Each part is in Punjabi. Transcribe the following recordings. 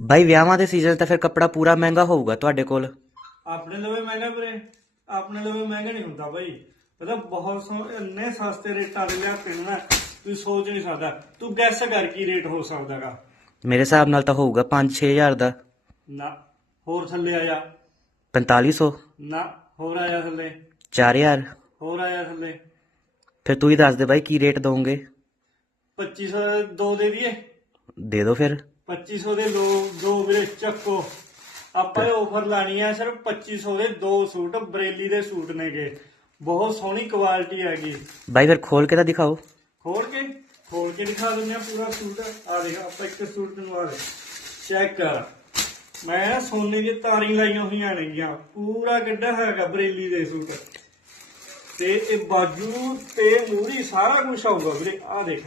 ਬਾਈ ਵਿਆਹਾਂ ਦੇ ਸੀਜ਼ਨ ਤਾਂ ਫਿਰ ਕੱਪੜਾ ਪੂਰਾ ਮਹਿੰਗਾ ਹੋਊਗਾ ਤੁਹਾਡੇ ਕੋਲ? ਆਪਣੇ ਲਵੇ ਮਹਿੰਗਾ ਵੀਰੇ। ਆਪਣੇ ਲਵੇ ਮਹਿੰਗਾ ਨਹੀਂ ਹੁੰਦਾ ਬਾਈ। ਪਤਾ ਬਹੁਤ ਸੋ ਇੰਨੇ ਸਸਤੇ ਰੇਟਾਂ ਦੇ ਲਿਆ ਤੈਨੂੰ ਨਾ ਤੂੰ ਸੋਚ ਨਹੀਂ ਸਕਦਾ। ਤੂੰ ਗੈਸ ਕਰ ਕੀ ਰੇਟ ਹੋ ਸਕਦਾਗਾ। ਮੇਰੇ ਹਿਸਾਬ ਨਾਲ ਤਾਂ ਹੋਊਗਾ 5-6000 ਦਾ। ਨਾ ਹੋਰ ਥੱਲੇ ਆਇਆ 4500 ਨਾ ਹੋਰ ਆਇਆ ਥੱਲੇ। 4000 ਹੋਰ ਆਇਆ ਥੱਲੇ। ਫਿਰ ਤੂੰ ਹੀ ਦੱਸ ਦੇ ਬਾਈ ਕੀ ਰੇਟ ਦੋਗੇ 2500 ਦੇ ਦੋ ਦੇ ਦਈਏ ਦੇ ਦਿਓ ਫਿਰ। 2500 ਦੇ ਦੋ ਦੋ ਵੀਰੇ ਚੱਕੋ। ਆਪਾਂ ਇਹ ਆਫਰ ਲਾਣੀ ਆ ਸਿਰਫ 2500 ਦੇ ਦੋ ਸੂਟ ਬਰੇਲੀ ਦੇ ਸੂਟ ਨੇਗੇ। ਬਹੁਤ ਸੋਹਣੀ ਕੁਆਲਿਟੀ ਹੈਗੀ। ਬਾਈ ਫਿਰ ਖੋਲ ਕੇ ਤਾਂ ਦਿਖਾਓ। ਖੋਲ ਕੇ? ਖੋਲ ਕੇ ਦਿਖਾ ਦਿੰਦੇ ਆ ਪੂਰਾ ਸੂਟ। ਆ ਦੇਖ ਆਪਾਂ ਇੱਕ ਸੂਟ ਆ ਦੇ ਚੈੱਕ ਕਰ। ਮੈਂ ਨਾ ਸੋਨੇ ਦੀ ਤਾਰੀ ਲਾਈਆਂ ਹੋਈਆਂ ਨੇਗੀਆਂ। ਪੂਰਾ ਗੱਡਾ ਹੈਗਾ ਬਰੇਲੀ ਦੇ ਸੂਟ। ਤੇ ਇਹ ਬਾਜੂ ਤੇ ਮੂਰੀ ਸਾਰਾ ਕੁਝ ਆਊਗਾ ਵੀਰੇ। ਆ ਦੇਖ।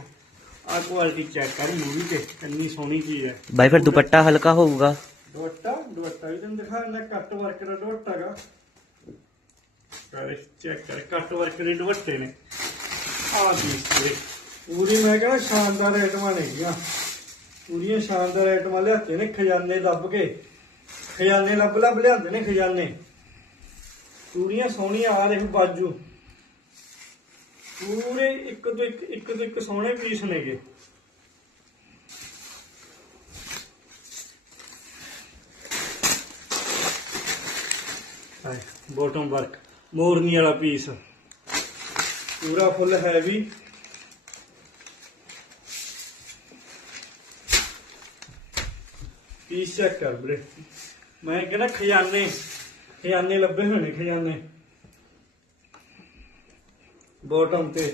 ਆ ਕੁਆਲਿਟੀ ਚੈੱਕ ਕਰ ਮੂਰੀ ਤੇ ਕਿੰਨੀ ਸੋਹਣੀ ਚੀਜ਼ ਹੈ ਬਾਈ ਫਿਰ ਦੁਪੱਟਾ ਹਲਕਾ ਹੋਊਗਾ। ਦੁਪੱਟਾ ਦੁਪੱਟਾ ਵੀ ਤੈਨੂੰ ਦਿਖਾ ਦਿੰਦਾ ਕੱਟ ਵਰਕ ਦਾ ਦੁਪੱਟਾ ਗਾ ਕਰ ਚੈੱਕ ਕਰ ਕੱਟ ਵਰਕ ਦੇ ਦੁਪੱਟੇ ਨੇ। ਆ ਵੀਰੇ ਪੂਰੀ ਮੈਂ ਕਹਿੰਦਾ ਸ਼ਾਨਦਾਰ ਆਈਟਮਾਂ ਨੇਗੀਆਂ ਪੂਰੀਆਂ ਸ਼ਾਨਦਾਰ ਆਈਟਮਾਂ ਲਿਆਤੇ ਨੇ ਖਜ਼ਾਨੇ ਲੱਭ ਕੇ। ਖਜ਼ਾਨੇ ਲੱਭ ਲੱਭ ਲਿਆਂਦੇ ਨੇ ਖਜ਼ਾਨੇ। ਪੂਰੀਆਂ ਸੋਹਣੀਆਂ ਆ ਦੇਖ ਬਾਜੂ। ਪੂਰੇ ਇੱਕ ਤੋਂ ਇੱਕ ਇੱਕ ਤੋਂ ਇੱਕ ਸੋਹਣੇ ਪੀਸ ਨੇਗੇ। ਬੋਟਮ ਵਰਕ ਮੋਰਨੀ ਵਾਲਾ ਪੀਸ ਪੂਰਾ ਫੁੱਲ ਹੈਵੀ ਪੀਸ ਚੈੱਕ ਕਰ ਵੀਰੇ। ਮੈਂ ਕਹਿੰਦਾ ਖਜ਼ਾਨੇ ਖਜ਼ਾਨੇ ਲੱਭੇ ਹੋਣੇ, ਖਜ਼ਾਨੇ। ਬੋਟਮ ਤੇ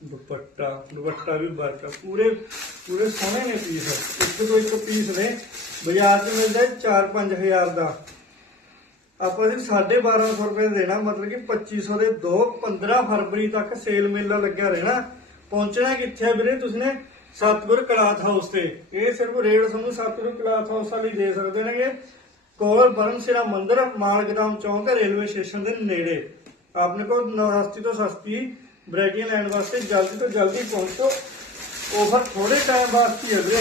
ਦੁਪੱਟਾ ਦੁਪੱਟਾ ਵੀ ਵਰਕ ਆ ਪੂਰੇ ਪੂਰੇ ਸੋਹਣੇ ਨੇ ਪੀਸ ਇੱਕ ਤੋਂ ਇੱਕ ਪੀਸ ਨੇ ਬਾਜ਼ਾਰ 'ਚ ਮਿਲਦਾ 4-5000 ਦਾ ਆਪਾਂ ਸਿਰਫ 1250 ਰੁਪਏ ਦੇਣਾ, ਮਤਲਬ ਕਿ 2500 ਦੇ ਦੋ 15 ਫਰਵਰੀ ਤੱਕ ਸੇਲ ਮੇਲਾ ਲੱਗਿਆ ਰਹਿਣਾ। ਪਹੁੰਚਣਾ ਕਿੱਥੇ ਆ ਵੀਰੇ ਤੁਸੀਂ ਨੇ? ਸਤਗੁਰ ਕਲਾਥ ਹਾਊਸ ਤੇ। ਇਹ ਸਿਰਫ ਰੇਟ ਤੁਹਾਨੂੰ ਸਤਗੁਰ ਕਲਾਥ ਹਾਊਸ ਵਾਲੀ ਦੇ ਸਕਦੇ ਨੇਗੇ। ਕੋਲ ਬਰਮਸਿਰਾ ਮੰਦਿਰ, ਮਾਲਗਦਾਮ ਚੌਂਕ ਰੇਲਵੇ ਸਟੇਸ਼ਨ ਦੇ ਨੇੜੇ। ਆਪਣੇ ਕੋਲ ਸਸਤੀ ਤੋਂ ਸਸਤੀ ਵੈਰਾਈਟੀਆਂ ਲੈਣ ਵਾਸਤੇ ਜਲਦੀ ਤੋਂ ਜਲਦੀ ਪਹੁੰਚੋ। ਓਵਰ ਥੋੜੇ ਟਾਈਮ ਵਾਸਤੇ ਹੀ ਹੈ ਵੀਰੇ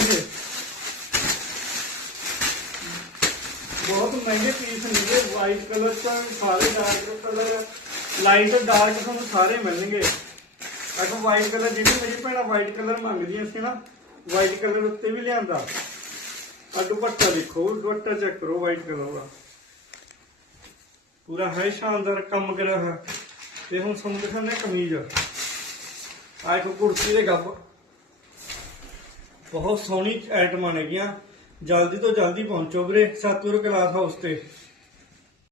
ਬਹੁਤ ਮਹਿੰਗੇ ਪੀਸ ਮਿਲਦੇ ਵਾਈਟ ਕਲਰ ਚ ਸਾਰੇ ਡਾਰਕ ਕਲਰ ਲਾਈਟ ਡਾਰਕ ਤੁਹਾਨੂੰ ਸਾਰੇ ਮਿਲਣਗੇ। ਅਗਰ ਵਾਈਟ ਕਲਰ ਜਿਹੜੀ ਮੇਰੀ ਭੈਣਾਂ ਵਾਈਟ ਕਲਰ ਮੰਗਦੀਆਂ ਸੀ ਨਾ ਵਾਈਟ ਕਲਰ ਉੱਤੇ ਵੀ ਲਿਆਂਦਾ। ਆ ਦੁਪੱਟਾ ਦੇਖੋ, ਦੁਪੱਟਾ ਚੈੱਕ ਕਰੋ ਵਾਈਟ ਕਲਰ ਦਾ। ਪੂਰਾ ਹੈ ਸ਼ਾਨਦਾਰ ਕੰਮ ਕਰਿਆ ਹੋਇਆ। ਤੇ ਹੁਣ ਤੁਹਾਨੂੰ ਦਿਖਾਉਂਦੇ ਕਮੀਜ਼। ਆ ਇੱਕ ਕੁਰਸੀ ਦੇ ਗੱਬ ਬਹੁਤ ਸੋਹਣੀ ਆਈਟਮਾਂ ਨੇਗੀਆਂ ਜਲਦੀ ਤੋਂ ਜਲਦੀ ਪਹੁੰਚੋ ਵੀਰੇ ਸਤਿਗੁਰੂ ਕਲਾਸ ਹਾਊਸ ਤੇ।